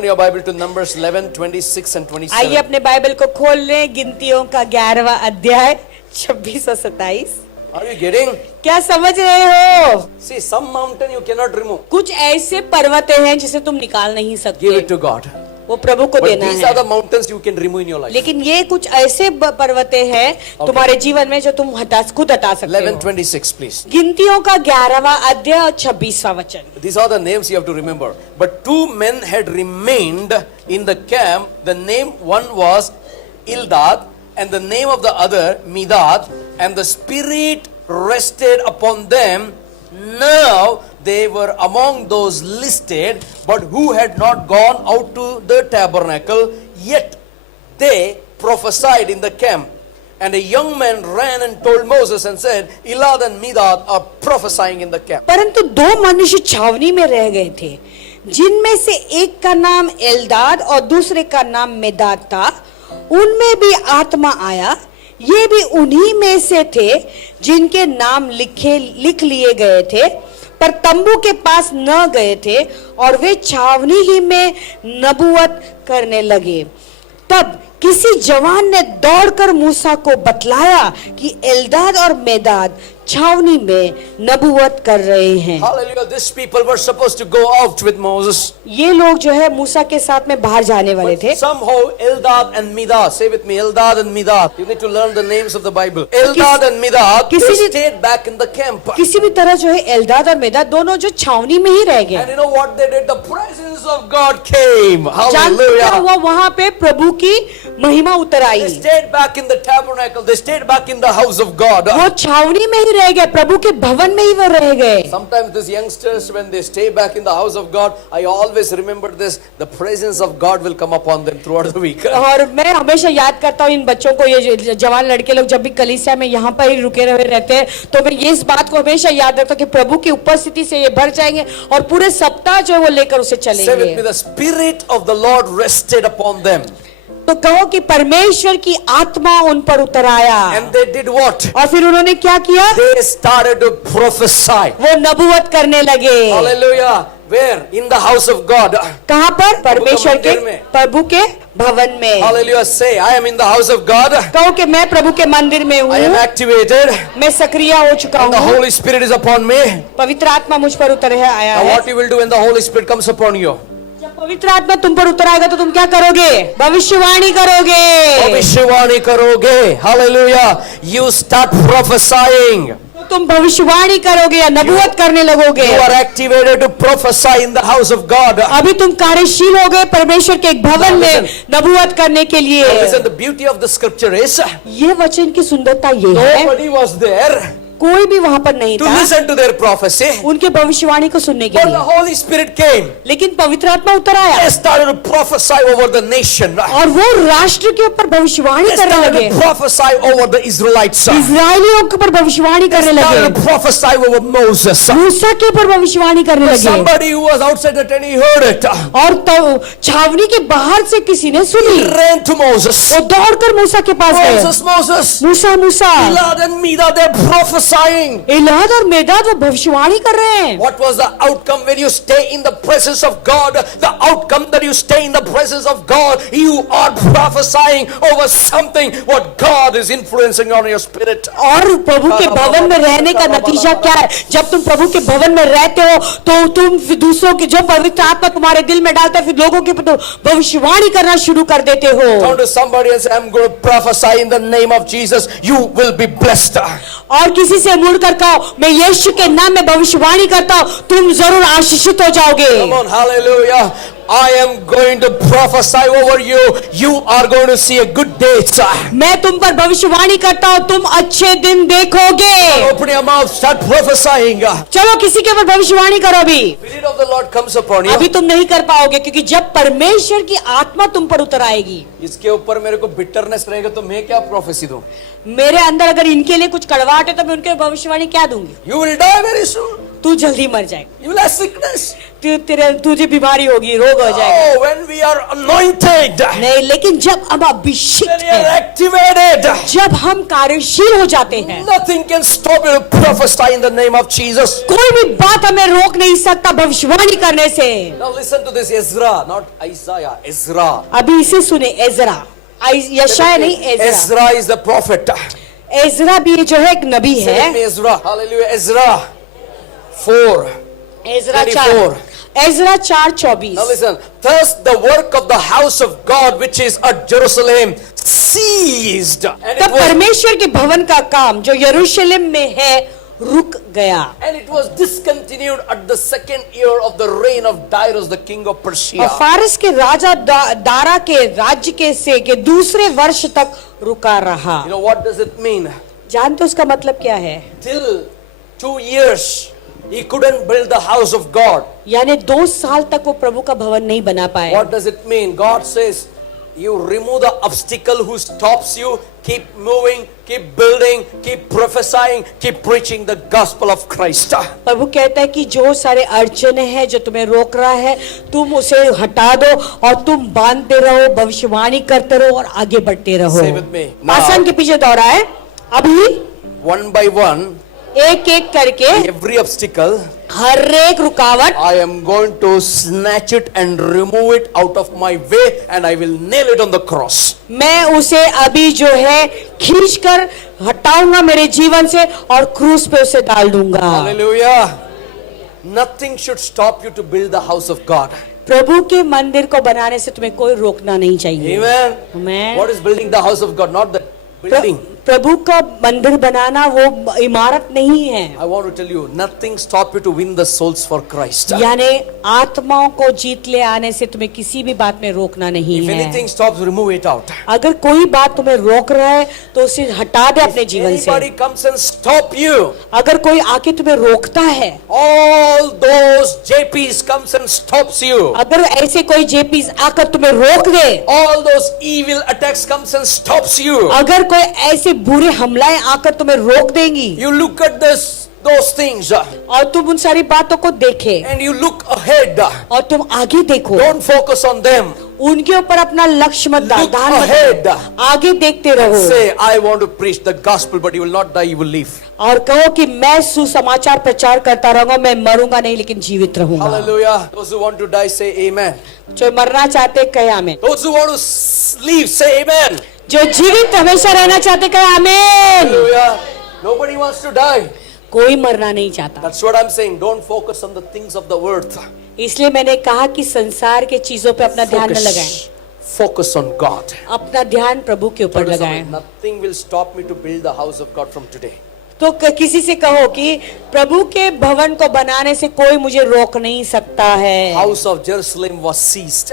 Turn your Bible to Numbers 11, 26 and आइए 27. अपने Bible को खोल लें, गिनतियों का 11वां अध्याय 26 और 27। Are you getting? क्या समझ रहे हो? See, some mountain you cannot remove. कुछ ऐसे पर्वत हैं जिसे तुम निकाल नहीं Give सकते, it to God. वो प्रभु को But देना these are है। the mountains you can remove in your life. लेकिन ये कुछ ऐसे पर्वतें हैं तुम्हारे जीवन में जो तुम खुद हटा सकते 11, हो। 26, please. गिनतियों का 11वां अध्याय और 26वां वचन। These are the names you have to remember. But two men had remained in the camp. The name one was Eldad, and the name of the other Medad, and the Spirit rested upon them. Now they were among those listed, but who had not gone out to the tabernacle, yet they prophesied in the camp. And a young man ran and told Moses and said, Elad and Medad are prophesying in the camp. परंतु दो मनुष्य छावनी में रह गए थे, जिनमें से एक का नाम एल्दाद और दूसरे का नाम मेदाद था। उनमें भी आत्मा आया, ये भी उन्हीं में से थे जिनके नाम लिख लिए गए थे, पर तंबू के पास न गए थे, और वे छावनी ही में नबूवत करने लगे। तब किसी जवान ने दौड़कर मूसा को बतलाया कि एल्दाद और मेदाद छावनी में नबूवत कर रहे हैं। Hallelujah. These people were supposed to go out with Moses. ये लोग जो है मूसा के साथ में बाहर जाने वाले थे। But somehow Eldad and Medad, say with me, Eldad and Medad. You need to learn the names of the Bible. Eldad and Medad, they stayed back in the camp. किसी भी तरह जो है एल्दाद और मेदाद दोनों जो छावनी में ही रह And गए। you know what they did? The presence of God came. जानते क्या Hallelujah. हुआ? वहाँ पे प्रभु की महिमा उतर आई। They stayed back in the tabernacle. They stayed back in the house of God. वो छावनी में ही रह गए, प्रभु के भवन में ही वो रह गए। Sometimes these youngsters, when they stay back in the house of God, I always remember this, the presence of God will come upon them throughout the week. और मैं हमेशा याद करता हूँ इन बच्चों को, ये जवान लड़के लोग जब भी कलीसिया में यहाँ पर ही रुके रहे रहते हैं, तो मैं ये इस बात को हमेशा याद रखता हूँ कि प्रभु की उपस्थिति से ये भर जाएंगे और पूरे सप्ताह जो है वो लेकर उसे Say with me, चलेंगे। the Spirit of the Lord rested upon them. तो कहो कि परमेश्वर की आत्मा उन पर उतर आया। And they did what? और फिर उन्होंने क्या किया? They started to prophesy. वो नबूवत करने लगे। Hallelujah. Where? In the house of God. कहाँ पर? परमेश्वर के मंदिर में। प्रभु के भवन में। Hallelujah. Say, I am in the house of God. कहो कि मैं प्रभु के मंदिर में I am हूँ, activated. मैं सक्रिय हो चुका And the हूँ, Holy Spirit is upon me. पवित्र आत्मा मुझ पर उतर आया Now है। what you will do when the Holy Spirit comes upon you? जब पवित्र आत्मा तुम पर उतर आएगा तो तुम क्या करोगे? भविष्यवाणी करोगे। भविष्यवाणी करोगे. Hallelujah. You start prophesying. तो तुम भविष्यवाणी करोगे या नबूवत करने लगोगे। You are activated to prophesy in the house of God. अभी तुम कार्यशील हो गए परमेश्वर के एक भवन में नबूवत करने के लिए। Listen, the beauty of the scripture is ये वचन की सुंदरता ये है, nobody was there कोई भी वहाँ पर नहीं to था listen to their prophecy. उनके भविष्यवाणी को सुनने के But the लिए, Holy Spirit came. लेकिन पवित्र आत्मा उतर आया They started to prophesy over the nation. और वो राष्ट्र के ऊपर भविष्यवाणी They करने started लगे। to prophesy over the Israelites. They इजरायलियों के ऊपर भविष्यवाणी करने started लगे, to prophesy over Moses. मूसा के ऊपर भविष्यवाणी करने लगे। Somebody who was outside the tent, he heard it. और तो छावनी के बाहर से किसी ने सुनी, He ran to Moses. वो दौड़कर मूसा के पास गए। Moses, Moses. Musa Musa, Elad and Medad, they're prophesying. एलाद और मेदाद वो भविष्यवाणी कर रहे हैं। What was the outcome when you stay in the presence of God? The outcome that you stay in the presence of God, you are prophesying over something what God is influencing on your spirit. और प्रभु के भवन में रहने का नतीजा क्या है? जब तुम प्रभु के भवन में रहते हो तो तुम फिर दूसरों की, जो पवित्र आत्मा तुम्हारे दिल में डालता है, फिर लोगों के तो भविष्यवाणी करना शुरू कर देते हो। Turn to somebody and say, I'm going to prophesy in the name of Jesus. You will be blessed. और किसी से मुड़कर कहो, मैं यीशु के नाम में भविष्यवाणी करता हूँ, तुम जरूर आशीषित हो जाओगे। Come on, hallelujah. I am going to prophesy over you. You are going to see a good day. मैं तुम पर भविष्यवाणी करता हूँ, तुम अच्छे दिन देखोगे। Open your mouth, start prophesying. चलो किसी के ऊपर भविष्यवाणी करो अभी। Spirit of the Lord comes upon you. अभी तुम नहीं कर पाओगे, क्योंकि जब परमेश्वर की आत्मा तुम पर उतर आएगी। इसके ऊपर मेरे को बिटरनेस रहेगा तो मैं क्या प्रोफेसी दूं? मेरे अंदर अगर इनके लिए कुछ कड़वाहट है तो मैं उनके भविष्यवाणी क्या दूंगी? You will die very soon. तू जल्दी मर जाएगा, You will have sickness. तुझे बीमारी होगी, रोग हो जाएगा। Oh, when we are anointed, नहीं, लेकिन जब हम when अभिषिक्त we are हैं, activated, जब हम कार्यशील हो जाते हैं, nothing can stop you to prophesy in the name of Jesus. कोई भी बात हमें रोक नहीं सकता भविष्यवाणी करने से। Now listen to this, Ezra, not Isaiah, Ezra. अभी इसे सुने, एजरा, यशाया नहीं, Ezra. Ezra is the prophet. Ezra भी जो है एक नबी Say with me, है। Ezra. Hallelujah. Ezra 4. Ezra 24. 4, Ezra 4:24। Now listen. Thus the work of the house of God which is at Jerusalem ceased. And तब परमेश्वर के भवन का काम जो यरूशलेम में है रुक गया, it was discontinued at the second year of the reign of Darius the king of और Persia. फारस के राजा दारा के राज्य के दूसरे वर्ष तक रुका रहा। You know what does it mean? जानते हो उसका मतलब क्या है? Till 2 years he couldn't build the house of God. यानी 2 साल तक वो प्रभु का भवन नहीं बना पाए। What does it mean? God says you remove the obstacle who stops you, keep moving, keep building, keep prophesying, keep preaching the gospel of Christ. प्रभु कहता है कि जो सारे अड़चने हैं जो तुम्हें रोक रहा है, तुम उसे हटा दो और तुम बांधते रहो, भविष्यवाणी करते रहो और आगे बढ़ते रहो। Say with me. आसन के पीछे दौड़ा है। अभी One by one, एक एक करके every obstacle, हर एक रुकावट I am going to snatch it and remove it out of my way and I will nail it on the cross. मैं उसे अभी जो है खींचकर हटाऊंगा मेरे जीवन से और क्रूस पे उसे डाल दूंगा। Hallelujah. Nothing should stop you to build the house of God. प्रभु के मंदिर को बनाने से तुम्हें कोई रोकना नहीं चाहिए। Amen. Amen. What is building the house of God? Not the building. प्रभु का मंदिर बनाना वो इमारत नहीं है। I want to tell you, nothing stop you to win the souls for Christ. यानी आत्माओं को जीत ले आने से तुम्हें किसी भी बात में रोकना नहीं If है। anything stops, remove it out. अगर कोई बात तुम्हें रोक रहा है तो उसे हटा दे अपने जीवन से। Anybody comes and stop you, अगर कोई आके तुम्हें रोकता है, all those JPs comes and stops you, अगर ऐसे कोई जेपीस आकर तुम्हें रोक दे, all those evil attacks comes and stops you. अगर कोई ऐसे बुरे हमलाएं आकर तुम्हें रोक देंगी You look at those things और तुम उन सारी बातों को देखे and you look ahead. और तुम आगे देखो, Don't focus on them. उनके ऊपर अपना लक्ष्य मत Look ध्यान मत ahead. दो, आगे देखते रहो Say, I want to preach the gospel, but you will not die, you will live. और कहो कि मैं सुसमाचार प्रचार करता रहूंगा, मैं मरूंगा नहीं लेकिन जीवित रहूंगा। Hallelujah. Those who want to die, say amen. जो मरना चाहते कहे आमीन, Those who want to leave, say amen. जो जीवित हमेशा रहना चाहते कहे आमीन। Hallelujah. Nobody wants to die. कोई मरना नहीं चाहता। That's what I'm saying. Don't focus on the things of the earth. इसलिए मैंने कहा कि संसार के चीजों पे अपना ध्यान न लगाएं, Focus on God. अपना ध्यान प्रभु के ऊपर लगाएं। Nothing will stop me to build the house of God from today. तो किसी से कहो कि प्रभु के भवन को बनाने से कोई मुझे रोक नहीं सकता है। House of Jerusalem was seized.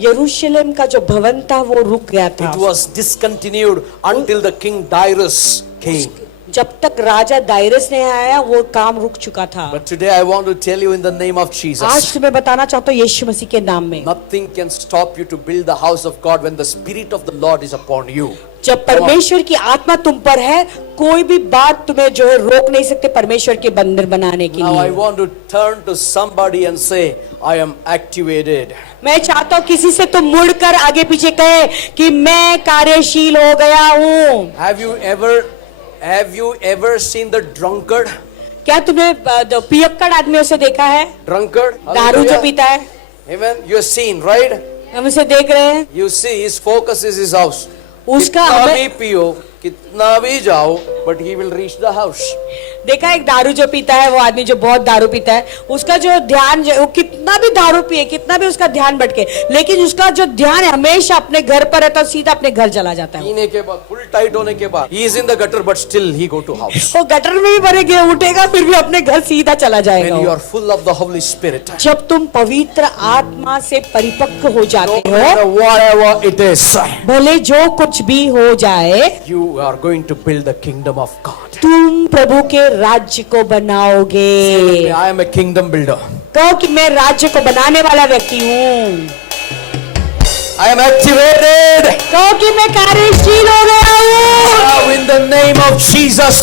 यरूशलेम का जो भवन था वो रुक गया था, It was discontinued until the king Darius came. जब तक राजा दायरस ने आया वो काम रुक चुका था। But today I want to tell you in the name of आज Jesus, तुम्हें बताना चाहता हूँ यीशु मसीह के नाम में, nothing can stop you to build the house of God when the Spirit of the Lord is upon you. जब परमेश्वर की आत्मा तुम पर है, कोई भी बात तुम्हें जो है रोक नहीं सकते परमेश्वर के मंदिर बनाने के Now I लिए। want to turn to somebody and say, I am activated. मैं चाहता हूँ किसी से तुम मुड़कर आगे पीछे कहे कि मैं कार्यशील हो गया हूँ। Have you ever seen the drunkard? क्या तुमने पियक्कड़ आदमियों से देखा है? Drunkard? दारू जो Hallelujah. पीता है, Amen. You have seen, right? हम उसे देख रहे हैं। You see, his focus is his house. उसका कितना हमें भी पियो, कितना भी जाओ, but he will reach the house. देखा, एक दारू जो पीता है, वो आदमी जो बहुत दारू पीता है, उसका जो ध्यान वो कितना भी दारू पिए, कितना भी उसका ध्यान भटके, लेकिन उसका जो ध्यान है हमेशा अपने घर पर रहता है, सीधा अपने घर चला जाता है। पीने के बाद, फुल टाइट होने के बाद, he is in the gutter, but still he go to house. वो गटर में भी भरेगा, उठेगा, फिर भी अपने घर सीधा चला जाएगा। When you are full of the Holy Spirit, जब तुम पवित्र आत्मा से परिपक्व हो no जाते matter हो, whatever it is, भले जो कुछ भी हो जाए, you are going to build the kingdom of God. तुम प्रभु के राज्य को बनाओगे। I am a kingdom builder. कहो कि मैं राज्य को बनाने वाला व्यक्ति हूँ। I am activated. कहो कि मैं कार्यशील हो गया हूँ। Now in the name of Jesus,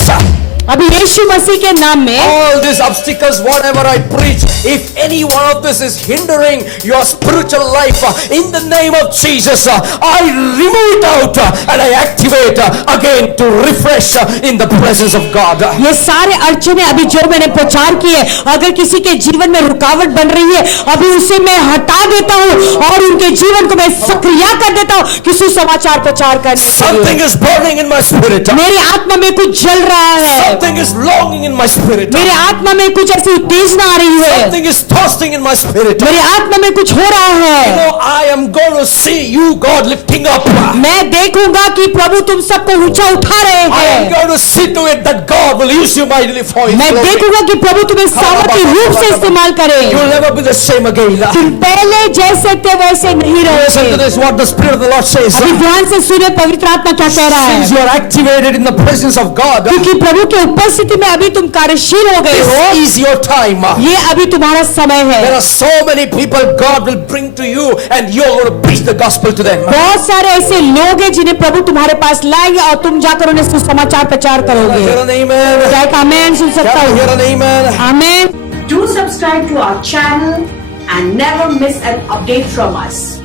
अभी यीशु मसीह के नाम में all these obstacles, whatever I preach, if any one of this is hindering your spiritual life, in the name of Jesus, I remove it out and I activate again to refresh in the presence of God. ये सारे अड़चने अभी जो मैंने प्रचार किए, अगर किसी के जीवन में रुकावट बन रही है, अभी उसे मैं हटा देता हूँ और उनके जीवन को मैं सक्रिय कर देता हूँ कि सुसमाचार प्रचार करने के Something लिए। is burning in my spirit. मेरी आत्मा में कुछ जल रहा है, Something is longing in my spirit. मेरे आत्मा में कुछ ऐसी उत्तेजना आ रही है, Something is thirsting in my spirit. मेरी आत्मा में कुछ हो रहा है। You know, I am going to see you, God, lifting up. मैं देखूंगा कि प्रभु तुम सबको ऊंचा उठा रहे I am हैं। going to see to it that God will use you mightily for His मैं glory. देखूंगा कि प्रभु तुम्हें सामर्थ्य रूप से इस्तेमाल You करे। will never be the same again. तुम पहले जैसे थे वैसे नहीं Listen to रहोगे। this, what the Spirit of the Lord says. अभी ध्यान से सुने पवित्र आत्मा क्या कह रहा Since है। you are activated in the presence of God, क्योंकि प्रभु की उपस्थिति में अभी तुम कार्यशील हो गए हो, this is your time. ये अभी तुम्हारा समय There है। are so many people God will bring to you and you're going to preach the gospel to them. बहुत सारे ऐसे लोग हैं जिन्हें प्रभु तुम्हारे पास लाएंगे और तुम जाकर उन्हें सुसमाचार प्रचार Can I करोगे। hear an amen? क्या एक आमेन सुन सकता Can I hear हूँ? an amen? Amen. Do subscribe to our channel and never miss an update from us.